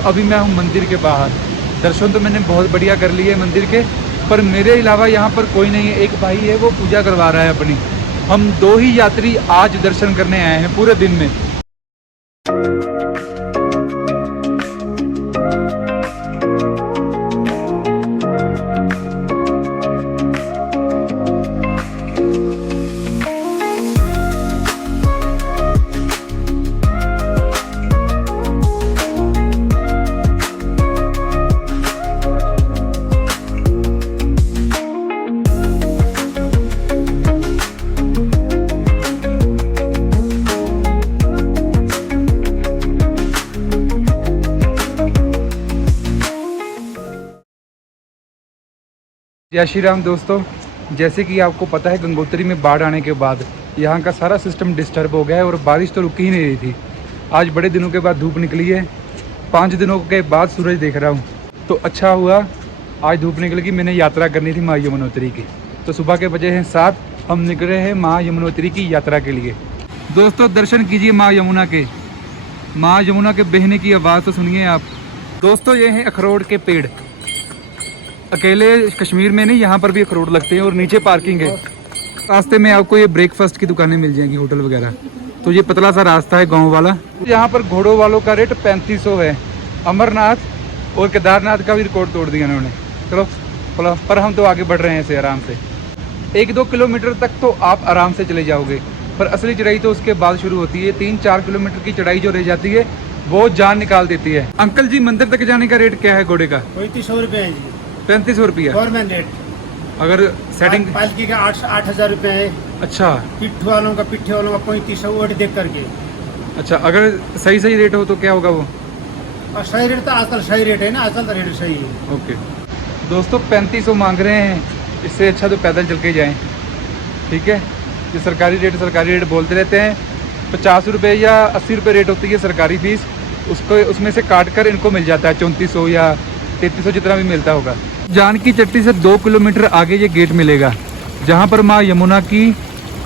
अभी मैं हूँ मंदिर के बाहर। दर्शन तो मैंने बहुत बढ़िया कर लिए मंदिर के, पर मेरे अलावा यहाँ पर कोई नहीं है। एक भाई है वो पूजा करवा रहा है अपनी। हम 2 ही यात्री आज दर्शन करने आए हैं पूरे दिन में। जय श्री राम दोस्तों, जैसे कि आपको पता है गंगोत्री में बाढ़ आने के बाद यहाँ का सारा सिस्टम डिस्टर्ब हो गया है और बारिश तो रुकी ही नहीं रही थी। आज बड़े दिनों के बाद धूप निकली है, 5 दिनों के बाद सूरज देख रहा हूँ, तो अच्छा हुआ आज धूप निकल गई। मैंने यात्रा करनी थी माँ यमुनोत्री की, तो सुबह के बजे हैं 7, हम निकले हैं माँ यमुनोत्री की यात्रा के लिए। दोस्तों दर्शन कीजिए माँ यमुना के। माँ यमुना के बहने की आवाज़ तो सुनिए आप। दोस्तों ये हैं अखरोट के पेड़। अकेले कश्मीर में नहीं, यहाँ पर भी अखरोट लगते हैं और नीचे पार्किंग है। रास्ते में आपको ये ब्रेकफास्ट की दुकानें मिल जाएंगी, होटल वगैरह। तो ये पतला सा रास्ता है गांव वाला। यहाँ पर घोड़ों वालों का रेट 3500 है। अमरनाथ और केदारनाथ का भी रिकॉर्ड तोड़ दिया इन्होंने। चलो पर हम तो आगे बढ़ रहे हैं ऐसे आराम से। 1-2 किलोमीटर तक तो आप आराम से चले जाओगे, पर असली चढ़ाई तो उसके बाद शुरू होती है। 3-4 किलोमीटर की चढ़ाई जो रह जाती है वो जान निकाल देती है। अंकल जी मंदिर तक जाने का रेट क्या है घोड़े का? 3500 रुपये है जी। 3500 रुपया गवर्नमेंट रेट। अगर सेटिंग पालकी का 8,000 रुपये है। अच्छा, पिट्ठू वालों का 3500 वोट देख करके। अच्छा अगर सही रेट हो तो क्या होगा वो? और सही रेट तो आजकल सही रेट है ना, आजकल तो रेट सही है। ओके दोस्तों 3500 मांग रहे हैं, इससे अच्छा तो पैदल चल के जाएं। ठीक है, ये सरकारी रेट बोलते रहते हैं। 50 रुपये या 80 रुपये रेट होती है सरकारी फीस, उसको उसमें से काट कर इनको मिल जाता है 3400 या 3300 जितना भी मिलता होगा। जानकी चट्टी से 2 किलोमीटर आगे ये गेट मिलेगा, जहाँ पर माँ यमुना की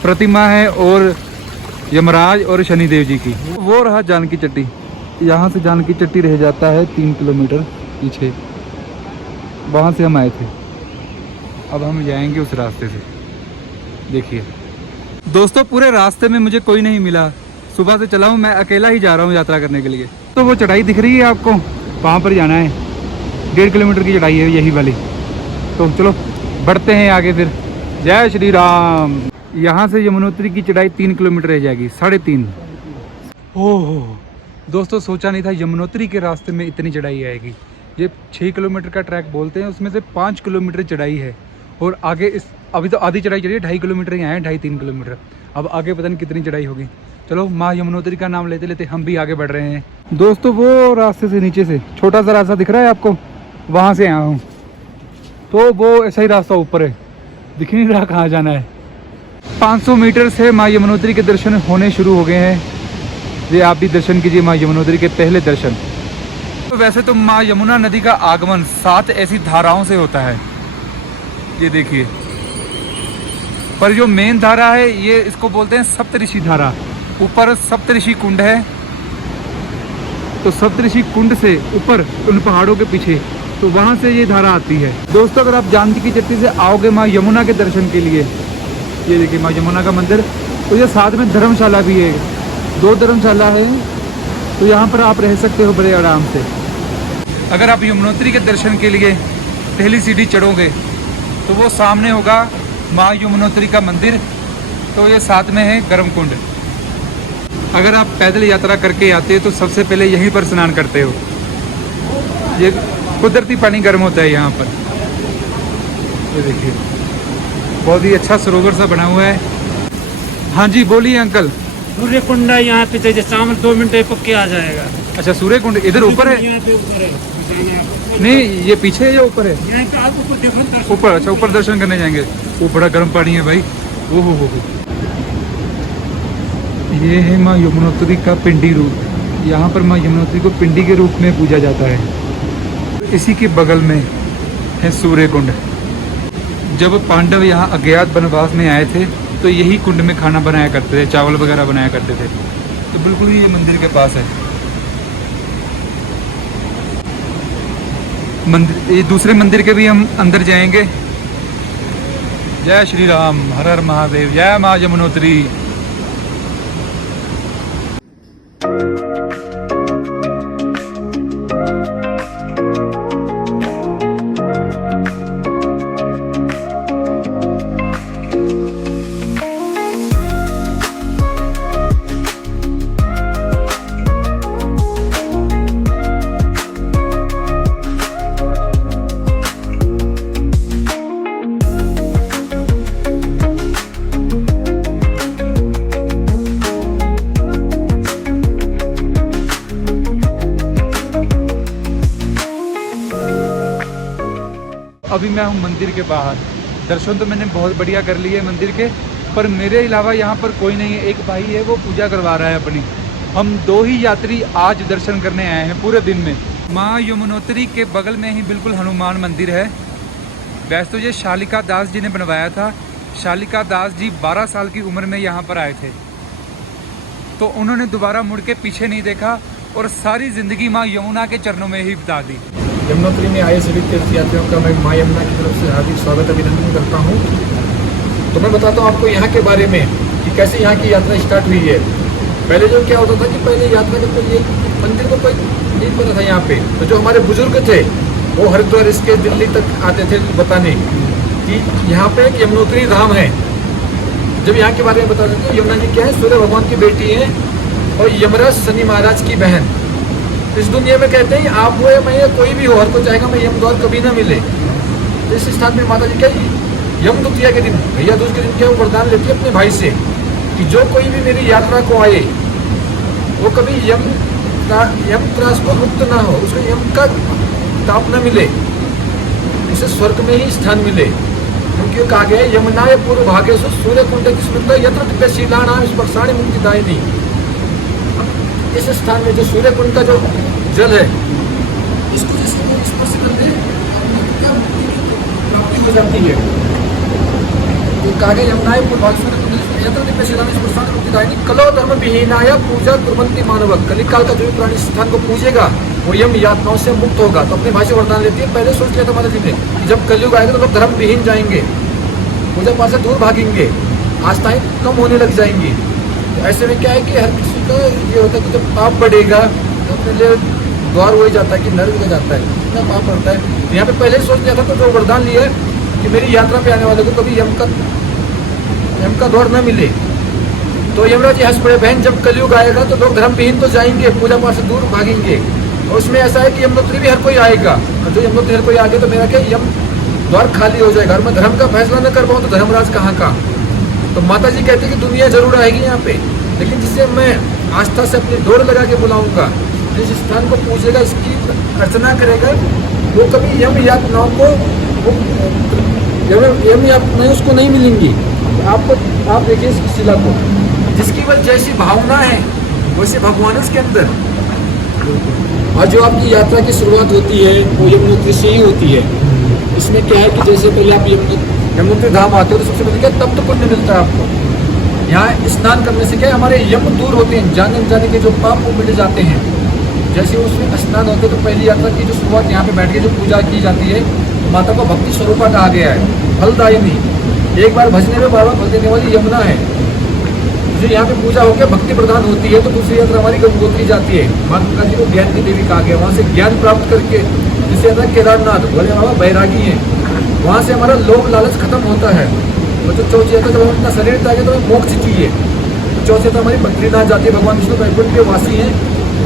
प्रतिमा है और यमराज और शनिदेव जी की। वो रहा जानकी चट्टी। यहाँ से जानकी चट्टी रह जाता है 3 किलोमीटर पीछे, वहाँ से हम आए थे। अब हम जाएंगे उस रास्ते से। देखिए दोस्तों पूरे रास्ते में मुझे कोई नहीं मिला। सुबह से चला हूँ, मैं अकेला ही जा रहा हूँ यात्रा करने के लिए। तो वो चढ़ाई दिख रही है आपको, वहाँ पर जाना है। 1.5 किलोमीटर की चढ़ाई है यही वाली। तो चलो बढ़ते हैं आगे फिर। जय श्री राम। यहाँ से यमुनोत्री की चढ़ाई 3 किलोमीटर रह जाएगी, 3.5। ओह दोस्तों सोचा नहीं था यमुनोत्री के रास्ते में इतनी चढ़ाई आएगी। ये 6 किलोमीटर का ट्रैक बोलते हैं, उसमें से 5 किलोमीटर चढ़ाई है और आगे इस अभी तो आधी चढ़ाई चढ़ी है, 2.5 किलोमीटर ही आए हैं, 2.5-3 किलोमीटर। अब आगे पता नहीं कितनी चढ़ाई होगी। चलो माँ यमुनोत्री का नाम लेते लेते हम भी आगे बढ़ रहे हैं। दोस्तों वो रास्ते से नीचे से छोटा सा रास्ता दिख रहा है आपको, वहाँ से आया हूँ। तो वो ऐसा ही रास्ता ऊपर है, दिख नहीं रहा कहाँ जाना है। 500 मीटर से माँ यमुनोत्री के दर्शन होने शुरू हो गए हैं। ये आप भी दर्शन कीजिए माँ यमुनोत्री के पहले दर्शन। तो वैसे तो माँ यमुना नदी का आगमन 7 ऐसी धाराओं से होता है, ये देखिए। पर जो मेन धारा है ये इसको बोलते हैं सप्तऋषि धारा। ऊपर सप्तऋषि कुंड है, तो सप्तऋषि कुंड से ऊपर उन पहाड़ों के पीछे, तो वहाँ से ये धारा आती है। दोस्तों अगर आप जानकी की चट्टी से आओगे माँ यमुना के दर्शन के लिए, ये देखिए माँ यमुना का मंदिर, तो ये साथ में धर्मशाला भी है, 2 धर्मशाला है, तो यहाँ पर आप रह सकते हो बड़े आराम से। अगर आप यमुनोत्री के दर्शन के लिए पहली सीढ़ी चढ़ोगे तो वो सामने होगा माँ यमुनोत्री का मंदिर, तो ये साथ में है गर्म कुंड। अगर आप पैदल यात्रा करके आते हो तो सबसे पहले यहीं पर स्नान करते हो। ये कुदरती पानी गर्म होता है यहाँ पर। ये देखिए बहुत ही अच्छा सरोवर सा बना हुआ है। हाँ जी बोलिए अंकल। सूर्य कुंड है यहाँ पे, जैसे शाम 2 मिनट में पक्के आ जाएगा। अच्छा सूर्य कुंड इधर ऊपर है? यहाँ पे ऊपर है। नहीं ये पीछे है या ऊपर है? यहाँ पे आपको देखो ऊपर। अच्छा ऊपर दर्शन करने जाएंगे। वो बड़ा गर्म पानी है भाई। ओहो हो। ये है माँ यमुनोत्री का पिंडी रूप। यहाँ पर माँ यमुनोत्री को पिंडी के रूप में पूजा जाता है। इसी के बगल में है सूर्य कुंड। जब पांडव यहाँ अज्ञात वनवास में आए थे तो यही कुंड में खाना बनाया करते थे, चावल वगैरह बनाया करते थे। तो बिल्कुल ही ये मंदिर के पास है। मंदिर, ये दूसरे मंदिर के भी हम अंदर जाएंगे। जय श्री राम, हर हर महादेव, जय माँ यमुनोत्री। अभी मैं हूँ मंदिर के बाहर। दर्शन तो मैंने बहुत बढ़िया कर लिए मंदिर के, पर मेरे अलावा यहाँ पर कोई नहीं है। एक भाई है वो पूजा करवा रहा है अपनी। हम 2 ही यात्री आज दर्शन करने आए हैं पूरे दिन में। माँ यमुनोत्री के बगल में ही बिल्कुल हनुमान मंदिर है। वैसे तो ये शालिका दास जी ने बनवाया था। शालिका दास जी 12 साल की उम्र में यहाँ पर आए थे, तो उन्होंने दोबारा मुड़ के पीछे नहीं देखा और सारी ज़िंदगी माँ यमुना के चरणों में ही बिता दी। यमुनोत्री में आए सभी तीर्थयात्रियों का मैं माँ यमुना की तरफ से हार्दिक स्वागत अभिनंदन करता हूँ। तो मैं बताता हूँ आपको यहाँ के बारे में कि कैसे यहाँ की यात्रा स्टार्ट हुई है। पहले जो क्या होता था कि पहले यात्रा के कोई मंदिर को कोई नहीं पता था यहाँ पे। तो जो हमारे बुजुर्ग थे वो हरिद्वार इसके दिल्ली तक आते थे बताने कि यहाँ पे एक यमुनोत्री धाम है। जब यहाँ के बारे में बता देते हैं, यमुना जी क्या है, सूर्य भगवान की बेटी है और यमराज शनि महाराज की बहन। इस दुनिया में कहते हैं आप हो या मैं या कोई भी हो, हर को चाहेगा मैं यम द्वार कभी ना मिले। तो इस स्थान पर माता जी क्या यम द्वितीया के दिन, भैया दूज के दिन क्या वो वरदान लेती है अपने भाई से कि जो कोई भी मेरी यात्रा को आए वो कभी यम त्रास को मुक्त ना हो, उसको यम का ताप न मिले, उसे स्वर्ग में ही स्थान मिले। क्योंकि कहा गया है यमुनाय पूर्व भागेशु सूर्य कुंड की स्मृता यत्र दिव्यशीलानाम स्पर्शाणि मुक्तिदायिनी। इस स्थान में जो सूर्य कुंड का जो जल है इसको जैसे स्पर्श करते हैं प्राप्ति हो जाती है। तो कहा गया यमुनाय पूर्व भाग सूर्य कुंड यत्र दिव्यशीलानाम स्पर्शाणि मुक्तिदायिनी कलो धर्म विहीनाय पूजा कुर्वन्ति मानव। कलिकाल का जो भी प्राणी स्थान को पूजेगा वो यम यातनाओं से मुक्त होगा। तो अपने भाई से वरदान लेती है। पहले सोच लिया था माता जी ने कि जब कलयुग आएगा तो लोग धर्म विहीन जाएंगे, पूजा पाठ से दूर भागेंगे, आस्थाएं कम होने लग जाएंगी। तो ऐसे में क्या है कि हर किसी का ये होता है कि जब पाप बढ़ेगा तो अपने लिए द्वार हो ही जाता है कि नर्क में जाता है, इतना पाप बढ़ता है। तो यहाँ पे पहले ही सोच लिया था। तो जो वरदान लिया है कि मेरी यात्रा पे आने वाले को कभी यम का द्वार न मिले। तो यमराज जी हंस पड़े, बहन जब कलयुग आएगा तो लोग धर्म विहीन तो जाएंगे, पूजा पाठ से दूर भागेंगे। और उसमें ऐसा है कि यमुनोत्री भी हर कोई आएगा, और जो यमुनोत्री हर कोई आ गया तो मेरा क्या यम द्वार खाली हो जाएगा। और मैं धर्म का फैसला न कर पाऊँ तो धर्मराज कहाँ का। तो माता जी कहती है कि दुनिया जरूर आएगी यहाँ पे, लेकिन जिससे मैं आस्था से अपनी डोर लगा के बुलाऊंगा, जिस स्थान को पूजेगा, इसकी अर्चना करेगा, वो कभी यम यातनाओं को यम यातनाएं उसको नहीं मिलेंगी। आप देखिए इस शिला को, जिसकी वह जैसी भावना है वैसे भगवान उसके अंदर। और जो आपकी यात्रा की शुरुआत होती है वो यमुनोत्री से ही होती है। इसमें क्या है कि जैसे पहले आप यमुनोत्री धाम आते हो तो सबसे पहले क्या तब तो पुण्य मिलता है आपको। यहाँ स्नान करने से क्या है हमारे यम दूर होते हैं, जाने अनजाने के जो पाप वो मिट जाते हैं। जैसे उसमें स्नान होते तो पहली यात्रा की जो शुरुआत यहाँ पे बैठ के जो पूजा की जाती है तो माता को भक्ति स्वरूपा कहा गया है, फलदायिनी। एक बार भजने में बाबा फल देने वाली यमुना है। जो यहाँ पे पूजा होकर भक्ति प्रदान होती है तो दूसरी यात्रा हमारी गंगोत्री जाती है। माँ गंगा जी को ज्ञान की देवी कहा गया। वहाँ से ज्ञान प्राप्त करके जिसे यात्रा केदारनाथ, बोले बाबा बैरागी हैं, वहाँ से हमारा लोभ लालच खत्म होता है। और जो चौथी यात्रा जब हम अपना शरीर त्यागे तो हमें मोक्ष चाहिए। तो चौथी यात्रा हमारी बद्रीनाथ जाती है। भगवान विष्णु वैकुंठ के वासी हैं।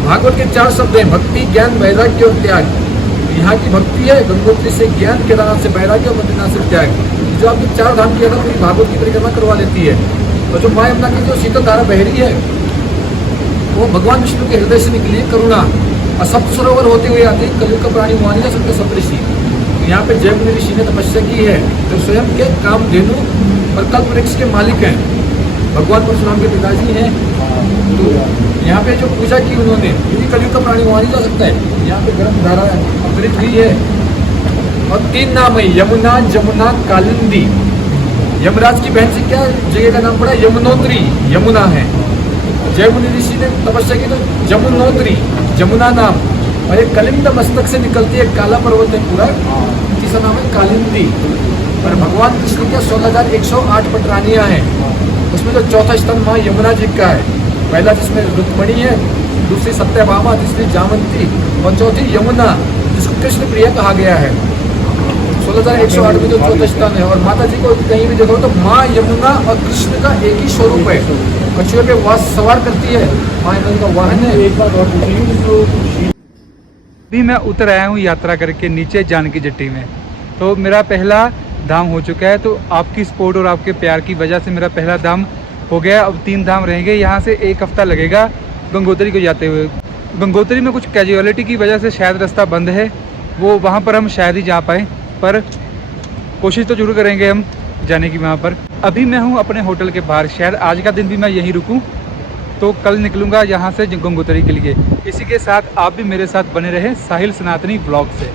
भागवत के 4 शब्द हैं, भक्ति, ज्ञान, वैराग्य और त्याग। यहाँ की भक्ति है, गंगोत्री से ज्ञान, केदारनाथ से वैराग्य और बद्रीनाथ से त्याग। जो आपकी 4 धाम की यात्रा पूरी भागवत की परिक्रमा करवा लेती है। तो जो माँ यमुना की जो शीतल धारा बह रही है वो भगवान विष्णु के हृदय से निकली है, करुणा। और सप्त सरोवर होते हुए आते हैं। कलयुग का प्राणी हुआ नहीं जा सकते सप्तऋषि। तो यहाँ पे जयमुनि ऋषि ने तपस्या की है, जो स्वयं के कामधेनु और कल्प वृक्ष के मालिक हैं, भगवान परशुराम के पिताजी हैं। तो यहाँ पे जो पूजा की उन्होंने, क्योंकि कलयुग का प्राणी हुआ नहीं जा सकता है, यहाँ पे गर्म धारा अवतरित हुई है। और 3 नाम है, यमुना, जमुना, कालिंदी। यमराज की बहन से क्या जगह का नाम पड़ा, यमुनोत्री, यमुना है। जयमुनि ऋषि ने तपस्या की तो जमुनोत्री, जमुना नाम। और एक कलिंद मस्तक से निकलती है, काला पर्वत है पूरा, जिसका नाम है कालिंदी। और भगवान कृष्ण के 16,108 पटरानियां हैं। उसमें जो चौथा स्तंभ माँ यमुना जी का है, पहला जिसमें रुक्मणी है, दूसरी सत्यभामा, तीसरी जामंती और चौथी यमुना, जिसको कृष्ण प्रिया कहा गया है। 16,108 में जो चौथा स्थान है। और माता जी को कहीं भी देखो तो माँ यमुना और कृष्ण का एक ही स्वरूप है। कछुए पे सवार करती है, माँ यमुना का वाहन है। एक बात और पूछेंगे, जो अभी मैं उतर आया हूँ यात्रा करके नीचे जानकी जट्टी में। तो मेरा पहला धाम हो चुका है। तो आपकी सपोर्ट और आपके प्यार की वजह से मेरा पहला धाम हो गया। अब 3 धाम रहेंगे। यहाँ से 1 हफ्ता लगेगा गंगोत्री को जाते हुए। गंगोत्री में कुछ कैजुअलिटी की वजह से शायद रास्ता बंद है, वो वहाँ पर हम शायद ही जा पाएँ, पर कोशिश तो जरूर करेंगे हम जाने की वहाँ पर। अभी मैं हूँ अपने होटल के बाहर। शायद आज का दिन भी मैं यहीं रुकूँ, तो कल निकलूँगा यहाँ से गंगोत्री के लिए। इसी के साथ आप भी मेरे साथ बने रहे साहिल सनातनी ब्लॉग से।